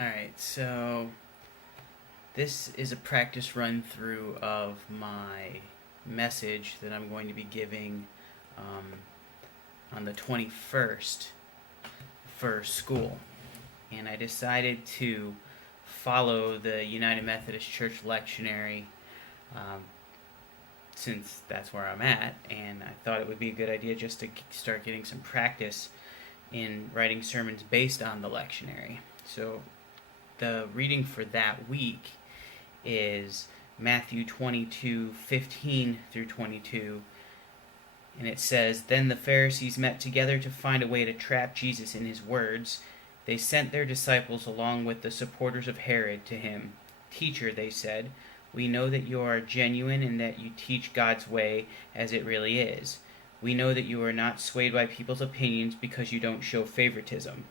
Alright, so this is a practice run through of my message that I'm going to be giving on the 21st for school. And I decided to follow the United Methodist Church lectionary um, since that's where I'm at, and I thought it would be a good idea just to start getting some practice in writing sermons based on the lectionary. So the reading for that week is Matthew 22:15 through 22, and it says, "Then the Pharisees met together to find a way to trap Jesus in his words. They sent their disciples along with the supporters of Herod to him. 'Teacher,' they said, 'we know that you are genuine and that you teach God's way as it really is. We know that you are not swayed by people's opinions because you don't show favoritism.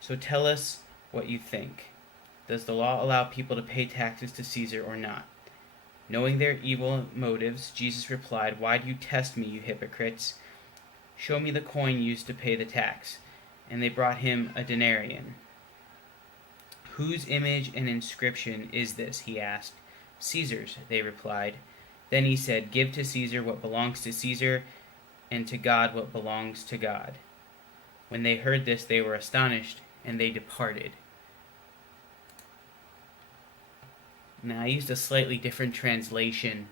So tell us what you think. Does the law allow people to pay taxes to Caesar or not?' Knowing their evil motives, Jesus replied, 'Why do you test me, you hypocrites? Show me the coin used to pay the tax.' And they brought him a denarian. 'Whose image and inscription is this?' he asked. 'Caesar's,' they replied. Then he said, 'Give to Caesar what belongs to Caesar, and to God what belongs to God.' When they heard this, they were astonished, and they departed." Now, I used a slightly different translation,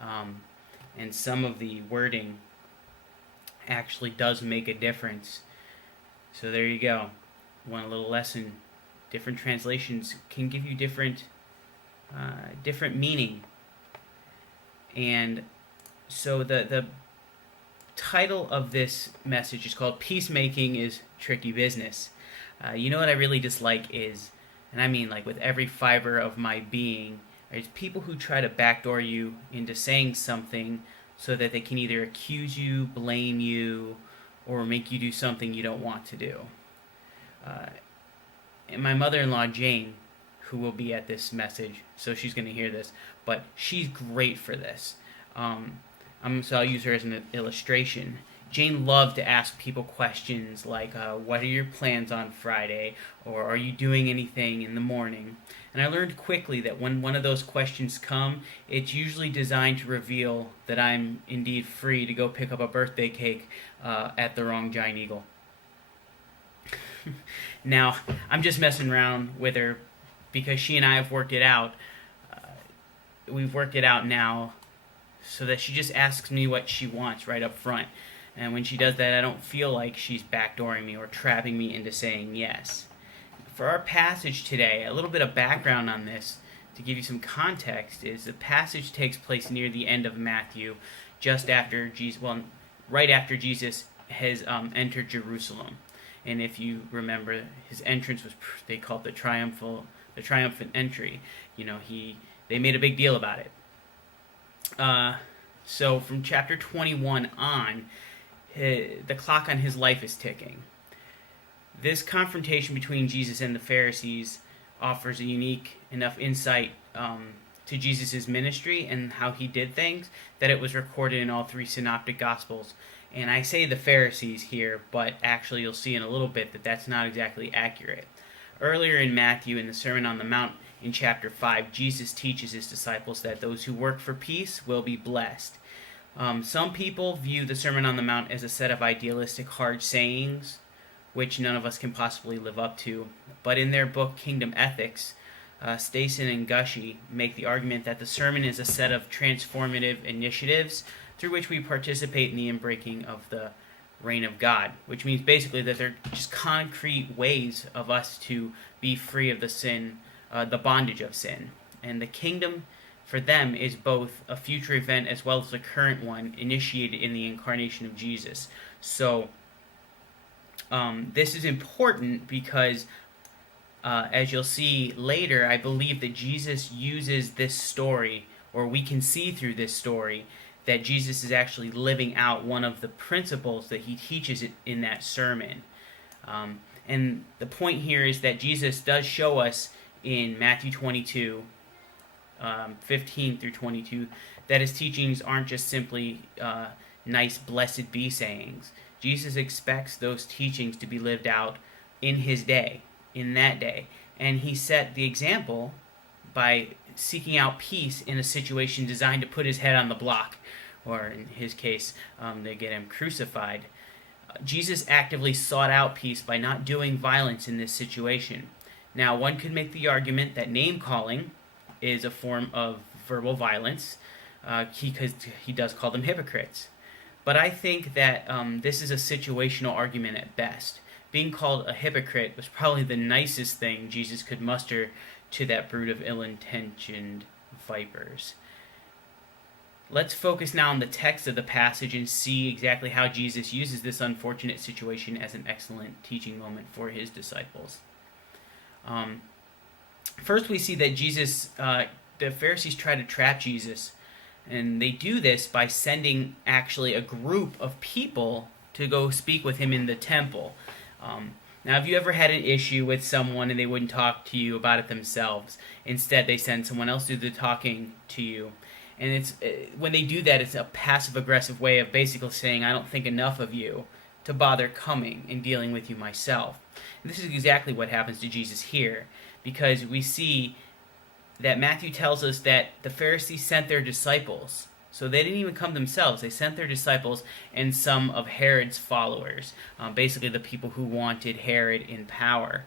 and some of the wording actually does make a difference. So there you go. One little lesson. Different translations can give you different meaning. And so the title of this message is called "Peacemaking is Tricky Business." You know what I really dislike is, and I mean like with every fiber of my being, is people who try to backdoor you into saying something so that they can either accuse you, blame you, or make you do something you don't want to do. And my mother-in-law, Jane, who will be at this message, so she's going to hear this, but she's great for this. So I'll use her as an illustration. Jane loved to ask people questions like, what are your plans on Friday? Or are you doing anything in the morning? And I learned quickly that when one of those questions come, it's usually designed to reveal that I'm indeed free to go pick up a birthday cake at the wrong Giant Eagle. Now, I'm just messing around with her because she and I have worked it out. We've worked it out now so that she just asks me what she wants right up front. And when she does that, I don't feel like she's backdooring me or trapping me into saying yes. For our passage today, a little bit of background on this to give you some context is the passage takes place near the end of Matthew, just after Jesus, right after Jesus has entered Jerusalem. And if you remember, his entrance was, they called the triumphant entry. They made a big deal about it. So from chapter 21 on, the clock on his life is ticking. This confrontation between Jesus and the Pharisees offers a unique enough insight to Jesus' ministry and how he did things that it was recorded in all three synoptic gospels. And I say the Pharisees here, but actually you'll see in a little bit that that's not exactly accurate. Earlier in Matthew, in the Sermon on the Mount in chapter 5, Jesus teaches his disciples that those who work for peace will be blessed. Some people view the Sermon on the Mount as a set of idealistic hard sayings, which none of us can possibly live up to. But in their book, Kingdom Ethics, Stason and Gushy make the argument that the sermon is a set of transformative initiatives through which we participate in the inbreaking of the reign of God, which means basically that they're just concrete ways of us to be free of the sin, the bondage of sin. And the kingdom for them is both a future event as well as a current one initiated in the incarnation of Jesus. So this is important because as you'll see later, I believe that Jesus uses this story, or we can see through this story, that Jesus is actually living out one of the principles that he teaches in that sermon. And the point here is that Jesus does show us in Matthew 22, 15 through 22, that his teachings aren't just simply nice blessed be sayings. Jesus expects those teachings to be lived out in his day, in that day. And he set the example by seeking out peace in a situation designed to put his head on the block, or in his case, to get him crucified. Jesus actively sought out peace by not doing violence in this situation. Now, one could make the argument that name-calling is a form of verbal violence, because he does call them hypocrites. But I think that this is a situational argument at best. Being called a hypocrite was probably the nicest thing Jesus could muster to that brood of ill-intentioned vipers. Let's focus now on the text of the passage and see exactly how Jesus uses this unfortunate situation as an excellent teaching moment for his disciples. First, we see that the Pharisees try to trap Jesus, and they do this by sending actually a group of people to go speak with him in the temple. Now, have you ever had an issue with someone and they wouldn't talk to you about it themselves? Instead, they send someone else to do the talking to you. And when they do that, it's a passive-aggressive way of basically saying, I don't think enough of you to bother coming and dealing with you myself. And this is exactly what happens to Jesus here, because we see that Matthew tells us that the Pharisees sent their disciples. So they didn't even come themselves. They sent their disciples and some of Herod's followers, basically the people who wanted Herod in power.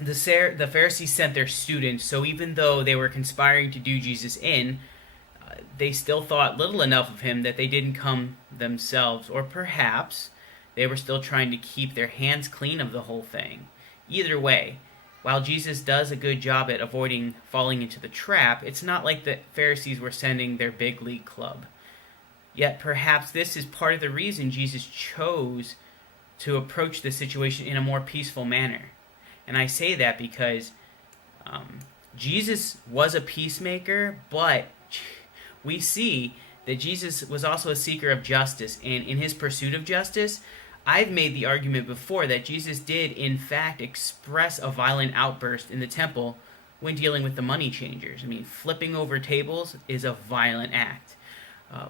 The Pharisees sent their students, so even though they were conspiring to do Jesus in, they still thought little enough of him that they didn't come themselves, or perhaps they were still trying to keep their hands clean of the whole thing. Either way, while Jesus does a good job at avoiding falling into the trap, it's not like the Pharisees were sending their big league club. Yet perhaps this is part of the reason Jesus chose to approach the situation in a more peaceful manner. And I say that because Jesus was a peacemaker, but we see that Jesus was also a seeker of justice. And in his pursuit of justice, I've made the argument before that Jesus did, in fact, express a violent outburst in the temple when dealing with the money changers. I mean, flipping over tables is a violent act.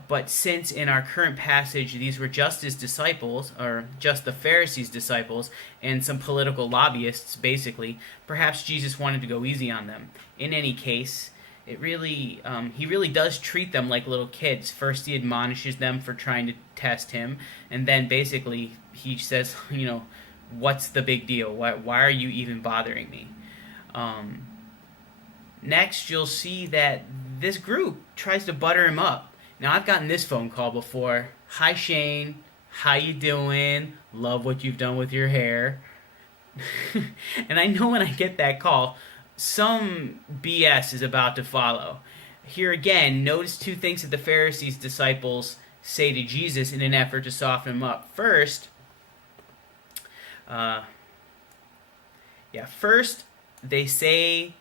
But since in our current passage these were just his disciples, or just the Pharisees' disciples, and some political lobbyists, basically, perhaps Jesus wanted to go easy on them. In any case, he really does treat them like little kids. First he admonishes them for trying to test him, and then basically he says, what's the big deal? Why are you even bothering me? Next, you'll see that this group tries to butter him up. Now, I've gotten this phone call before. Hi, Shane. How you doing? Love what you've done with your hair. And I know when I get that call, some BS is about to follow. Here again, notice two things that the Pharisees' disciples say to Jesus in an effort to soften him up. First, they say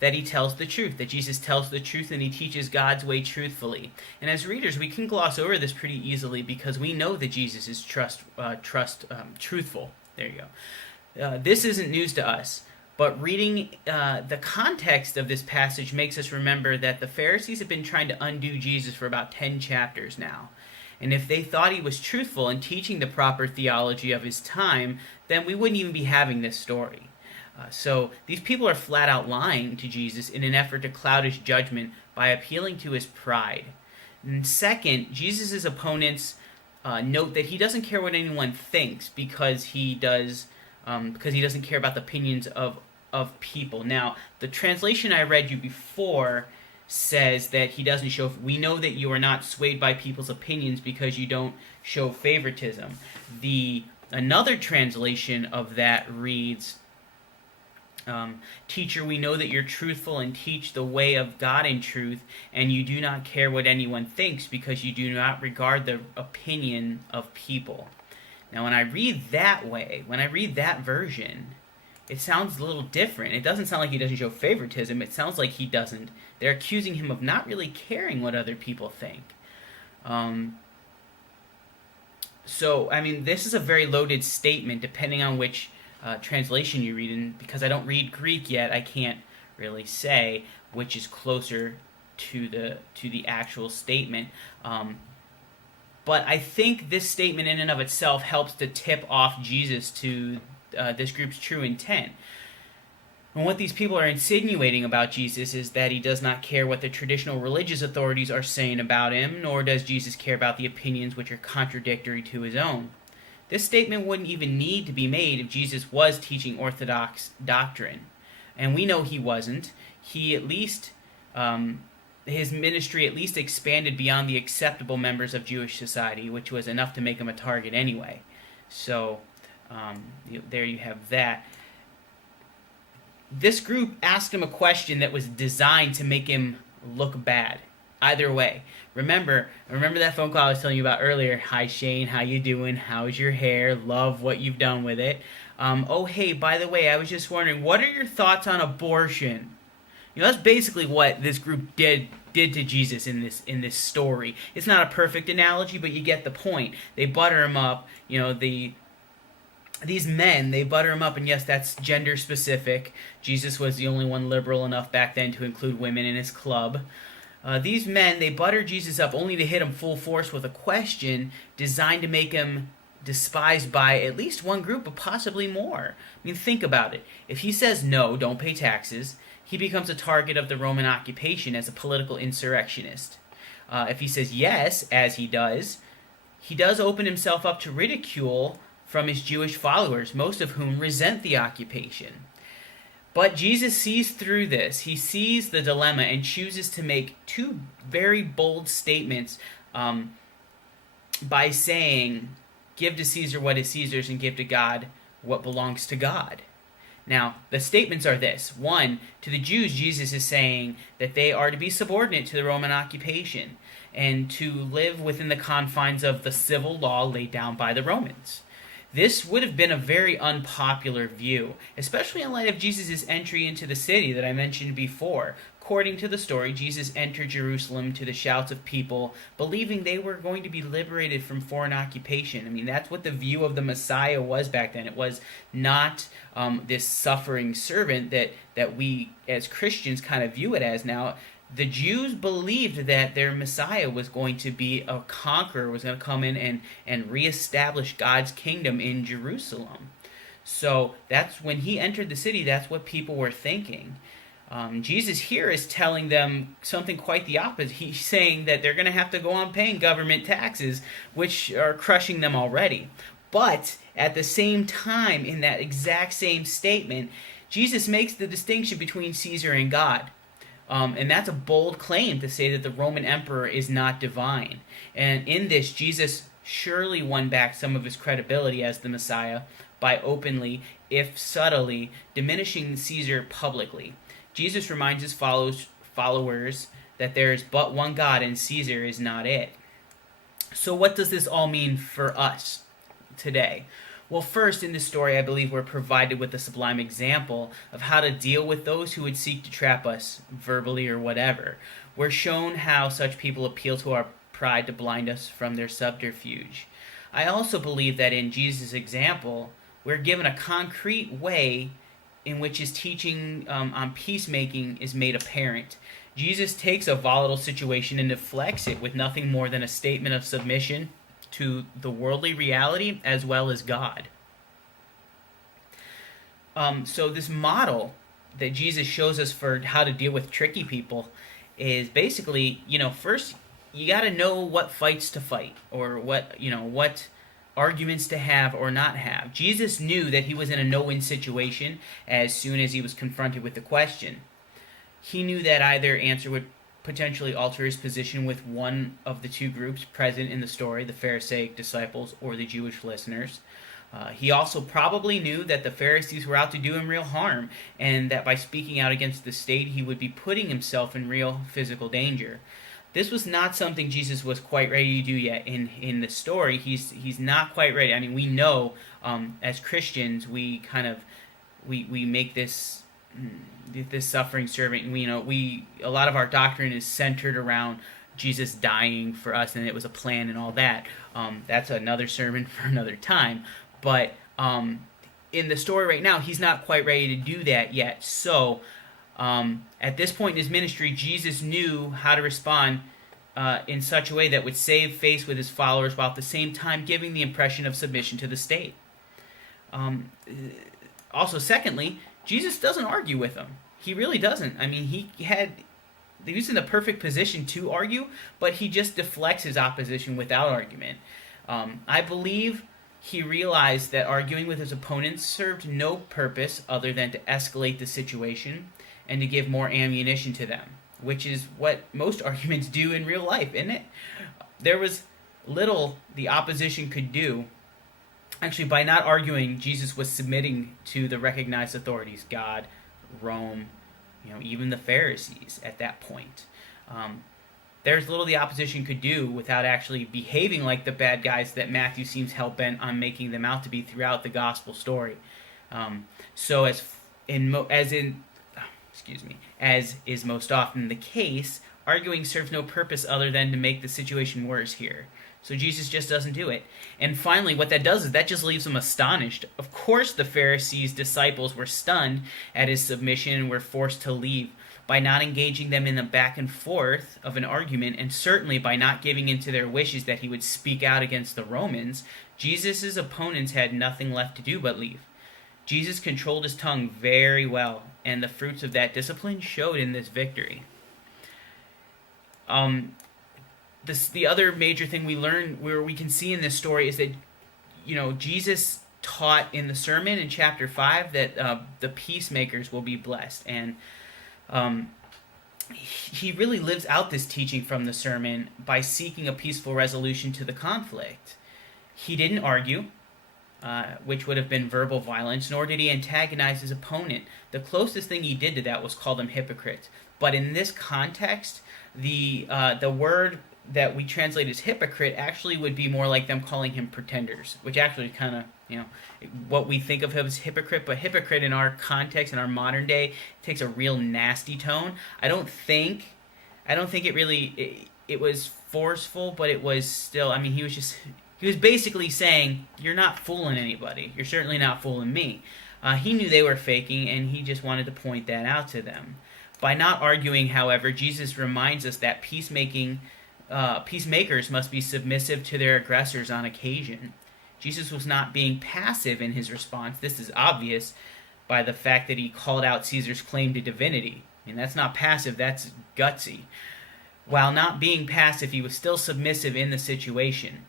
that he tells the truth, that Jesus tells the truth and he teaches God's way truthfully. And as readers, we can gloss over this pretty easily because we know that Jesus is truthful. There you go. This isn't news to us, but reading the context of this passage makes us remember that the Pharisees have been trying to undo Jesus for about 10 chapters now. And if they thought he was truthful in teaching the proper theology of his time, then we wouldn't even be having this story. So these people are flat out lying to Jesus in an effort to cloud his judgment by appealing to his pride. And second, Jesus' opponents note that he doesn't care what anyone thinks because he doesn't care about the opinions of people. Now, the translation I read you before says that he doesn't show. We know that you are not swayed by people's opinions because you don't show favoritism. Another translation of that reads, Teacher, we know that you're truthful and teach the way of God in truth, and you do not care what anyone thinks because you do not regard the opinion of people. Now, when I read that version, it sounds a little different. It doesn't sound like he doesn't show favoritism. It sounds like he doesn't. They're accusing him of not really caring what other people think. This is a very loaded statement depending on which translation you read, and because I don't read Greek yet, I can't really say which is closer to the actual statement. But I think this statement in and of itself helps to tip off Jesus to this group's true intent. And what these people are insinuating about Jesus is that he does not care what the traditional religious authorities are saying about him, nor does Jesus care about the opinions which are contradictory to his own. This statement wouldn't even need to be made if Jesus was teaching orthodox doctrine. And we know he wasn't. He at least, his ministry at least expanded beyond the acceptable members of Jewish society, which was enough to make him a target anyway. So, there you have that. This group asked him a question that was designed to make him look bad. Either way. Remember that phone call I was telling you about earlier? Hi Shane, how you doing? How's your hair? Love what you've done with it. Oh hey, by the way, I was just wondering, what are your thoughts on abortion? That's basically what this group did to Jesus in this story. It's not a perfect analogy, but you get the point. They butter him up. These men, they butter him up, and yes, that's gender specific. Jesus was the only one liberal enough back then to include women in his club. These men, they butter Jesus up only to hit him full force with a question designed to make him despised by at least one group, but possibly more. I mean, think about it. If he says no, don't pay taxes, he becomes a target of the Roman occupation as a political insurrectionist. If he says yes, as he does open himself up to ridicule from his Jewish followers, most of whom resent the occupation. But Jesus sees through this. He sees the dilemma and chooses to make two very bold statements by saying, give to Caesar what is Caesar's and give to God what belongs to God. Now, the statements are this. One, to the Jews, Jesus is saying that they are to be subordinate to the Roman occupation and to live within the confines of the civil law laid down by the Romans. This would have been a very unpopular view, especially in light of Jesus' entry into the city that I mentioned before. According to the story, Jesus entered Jerusalem to the shouts of people, believing they were going to be liberated from foreign occupation. I mean, that's what the view of the Messiah was back then. It was not this suffering servant that we as Christians kind of view it as now. The Jews believed that their Messiah was going to be a conqueror, was going to come in and reestablish God's kingdom in Jerusalem. So that's when he entered the city, that's what people were thinking. Jesus here is telling them something quite the opposite. He's saying that they're going to have to go on paying government taxes, which are crushing them already. But at the same time, in that exact same statement, Jesus makes the distinction between Caesar and God. And that's a bold claim to say that the Roman emperor is not divine. And in this, Jesus surely won back some of his credibility as the Messiah by openly, if subtly, diminishing Caesar publicly. Jesus reminds his followers that there is but one God and Caesar is not it. So what does this all mean for us today? Well, first, in this story, I believe we're provided with a sublime example of how to deal with those who would seek to trap us, verbally or whatever. We're shown how such people appeal to our pride to blind us from their subterfuge. I also believe that in Jesus' example, we're given a concrete way in which his teaching on peacemaking is made apparent. Jesus takes a volatile situation and deflects it with nothing more than a statement of submission to the worldly reality as well as God. So this model that Jesus shows us for how to deal with tricky people is basically, first you got to know what fights to fight or what arguments to have or not have. Jesus knew that he was in a no-win situation as soon as he was confronted with the question. He knew that either answer would potentially alter his position with one of the two groups present in the story, the Pharisaic disciples or the Jewish listeners. He also probably knew that the Pharisees were out to do him real harm, and that by speaking out against the state, he would be putting himself in real physical danger. This was not something Jesus was quite ready to do yet in the story. He's not quite ready. I mean, we know as Christians, we make this suffering servant. A lot of our doctrine is centered around Jesus dying for us, and it was a plan and all that. That's another sermon for another time. But in the story right now, he's not quite ready to do that yet. So at this point in his ministry, Jesus knew how to respond in such a way that would save face with his followers while at the same time giving the impression of submission to the state. Also, secondly, Jesus doesn't argue with him. He really doesn't. I mean, he was in the perfect position to argue, but he just deflects his opposition without argument. I believe he realized that arguing with his opponents served no purpose other than to escalate the situation and to give more ammunition to them, which is what most arguments do in real life, isn't it? There was little the opposition could do. Actually, by not arguing, Jesus was submitting to the recognized authorities, God, Rome, even the Pharisees at that point. There's little the opposition could do without actually behaving like the bad guys that Matthew seems hell-bent on making them out to be throughout the gospel story. So as is most often the case, arguing serves no purpose other than to make the situation worse here. So Jesus just doesn't do it. And finally, what that does is that just leaves them astonished. Of course the Pharisees' disciples were stunned at his submission and were forced to leave. By not engaging them in the back and forth of an argument, and certainly by not giving in to their wishes that he would speak out against the Romans, Jesus' opponents had nothing left to do but leave. Jesus controlled his tongue very well, and the fruits of that discipline showed in this victory. The other major thing we learn, where we can see in this story, is that Jesus taught in the sermon in chapter 5 that the peacemakers will be blessed, and he really lives out this teaching from the sermon by seeking a peaceful resolution to the conflict. He didn't argue, which would have been verbal violence, nor did he antagonize his opponent. The closest thing he did to that was call them hypocrites. But in this context, the word that we translate as hypocrite actually would be more like them calling him pretenders, which actually kind of, what we think of him as hypocrite, but hypocrite in our context, in our modern day, takes a real nasty tone. I don't think it really, it was forceful, but it was still, he was basically saying, you're not fooling anybody. You're certainly not fooling me. He knew they were faking, and he just wanted to point that out to them. By not arguing, however, Jesus reminds us that peacemakers must be submissive to their aggressors on occasion. Jesus was not being passive in his response. This is obvious by the fact that he called out Caesar's claim to divinity. That's not passive, that's gutsy. While not being passive, he was still submissive in the situation.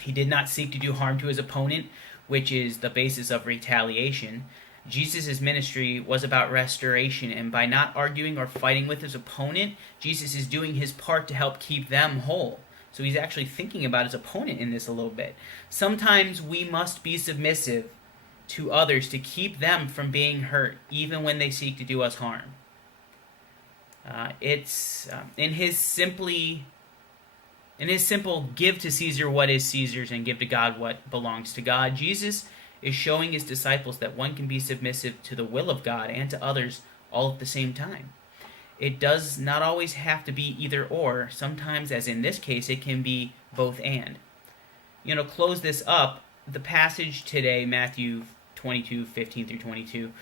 He did not seek to do harm to his opponent, which is the basis of retaliation. Jesus' ministry was about restoration, and by not arguing or fighting with his opponent, Jesus is doing his part to help keep them whole. So he's actually thinking about his opponent in this a little bit. Sometimes we must be submissive to others to keep them from being hurt, even when they seek to do us harm. It's in his simple give to Caesar what is Caesar's and give to God what belongs to God, Jesus is showing his disciples that one can be submissive to the will of God and to others all at the same time. It does not always have to be either or. Sometimes, as in this case, it can be both and. Close this up, the passage today, Matthew 22:15 through 22,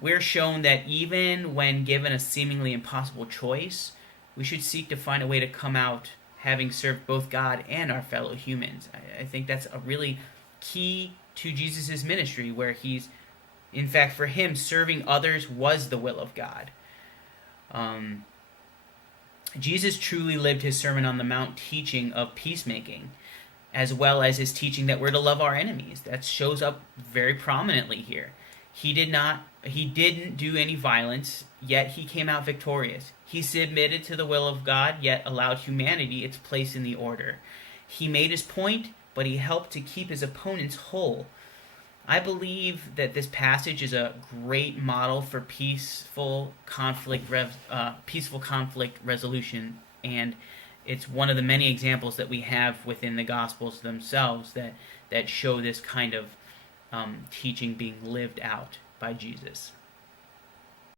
we're shown that even when given a seemingly impossible choice, we should seek to find a way to come out having served both God and our fellow humans. I think that's a really key to Jesus' ministry, where he's, in fact, for him, serving others was the will of God. Jesus truly lived his Sermon on the Mount teaching of peacemaking, as well as his teaching that we're to love our enemies. That shows up very prominently here. He didn't do any violence, yet he came out victorious. He submitted to the will of God, yet allowed humanity its place in the order. He made his point, but he helped to keep his opponents whole. I believe that this passage is a great model for peaceful conflict resolution, and it's one of the many examples that we have within the Gospels themselves that show this kind of teaching being lived out by Jesus.